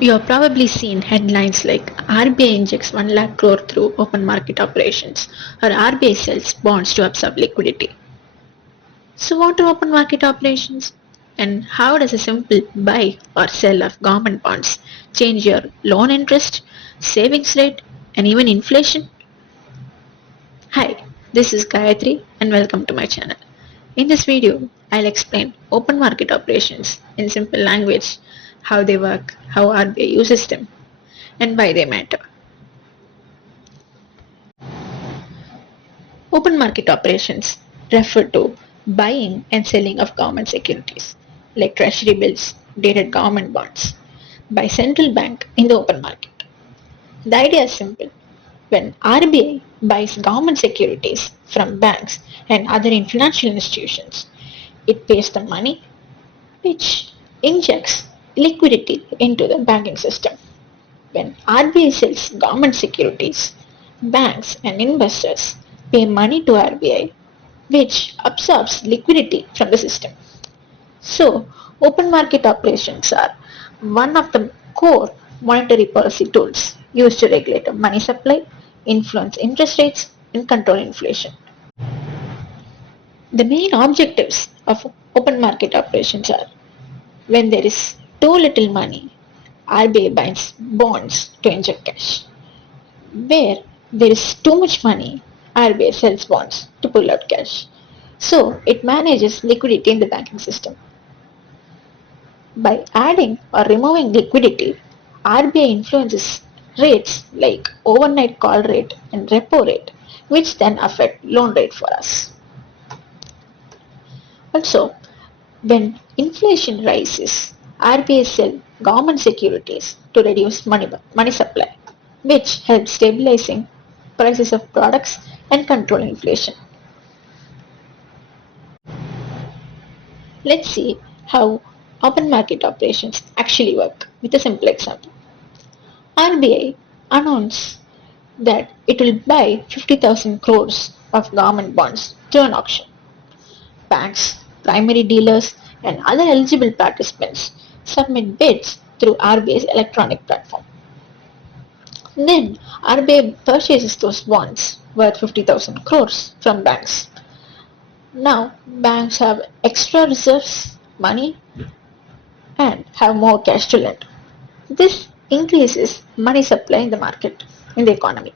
You have probably seen headlines like RBI injects 1 lakh crore through open market operations or RBI sells bonds to absorb liquidity. So what are open market operations? And how does a simple buy or sell of government bonds change your loan interest, savings rate, and even inflation? Hi, this is Gayatri and welcome to my channel. In this video, I'll explain open market operations in simple language, how they work, how RBI uses them, and why they matter. Open market operations refer to buying and selling of government securities like treasury bills, dated government bonds by central bank in the open market. The idea is simple. When RBI buys government securities from banks and other financial institutions, it pays the money which injects liquidity into the banking system. When RBI sells government securities, banks and investors pay money to RBI, which absorbs liquidity from the system. So, open market operations are one of the core monetary policy tools used to regulate money supply, influence interest rates, and control inflation. The main objectives of open market operations are when there is too little money, RBI buys bonds to inject cash. Where there is too much money, RBI sells bonds to pull out cash. So it manages liquidity in the banking system. By adding or removing liquidity, RBI influences rates like overnight call rate and repo rate, which then affect loan rate for us. Also, when inflation rises, RBI sell government securities to reduce money supply, which helps stabilizing prices of products and control inflation. Let's see how open market operations actually work with a simple example. RBI announced that it will buy 50,000 crores of government bonds through an auction. Banks, primary dealers, and other eligible participants submit bids through RBI's electronic platform. Then RBI purchases those bonds worth 50,000 crores from banks. Now banks have extra reserves, money, and have more cash to lend. This increases money supply in the market, in the economy.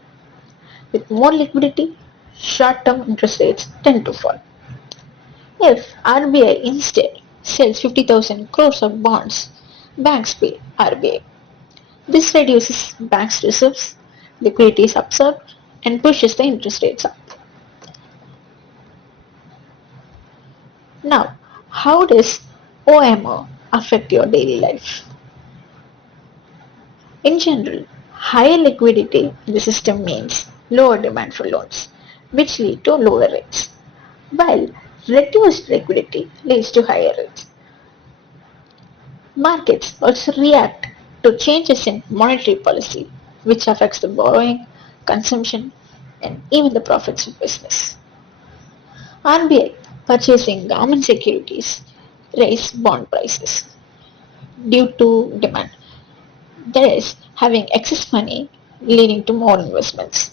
With more liquidity, short-term interest rates tend to fall. If RBI instead sells 50,000 crores of bonds, banks pay RBI. This reduces banks' reserves, liquidity is absorbed, and pushes the interest rates up. Now, how does OMO affect your daily life? In general, higher liquidity in the system means lower demand for loans, which lead to lower rates, while reduced liquidity leads to higher rates. Markets also react to changes in monetary policy, which affects the borrowing, consumption, and even the profits of business. RBI purchasing government securities raise bond prices due to demand. That is, having excess money leading to more investments.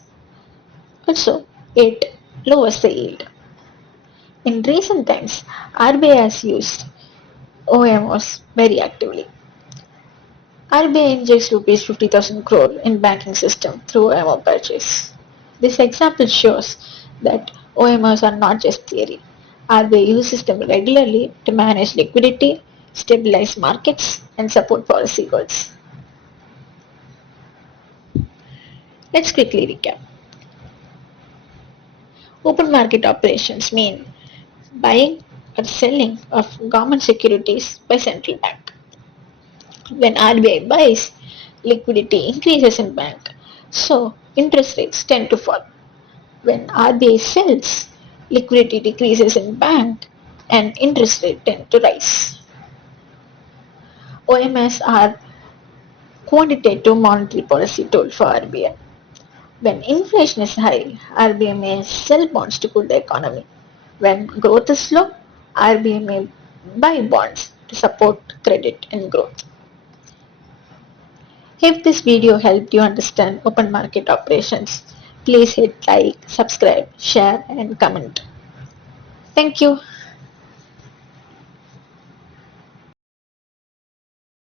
Also, it lowers the yield. In recent times, RBI has used OMOs very actively. RBI injects rupees 50,000 crore in banking system through OMO purchase. This example shows that OMOs are not just theory. RBI uses them regularly to manage liquidity, stabilize markets, and support policy goals. Let's quickly recap. Open market operations mean buying or selling of government securities by central bank. When RBI buys, liquidity increases in bank, so interest rates tend to fall. When RBI sells, liquidity decreases in bank and interest rates tend to rise. OMS are quantitative monetary policy tool for RBI. When inflation is high, RBI may sell bonds to cool the economy. When growth is low, RBI may buy bonds to support credit and growth. If this video helped you understand open market operations, please hit like, subscribe, share and comment. Thank you.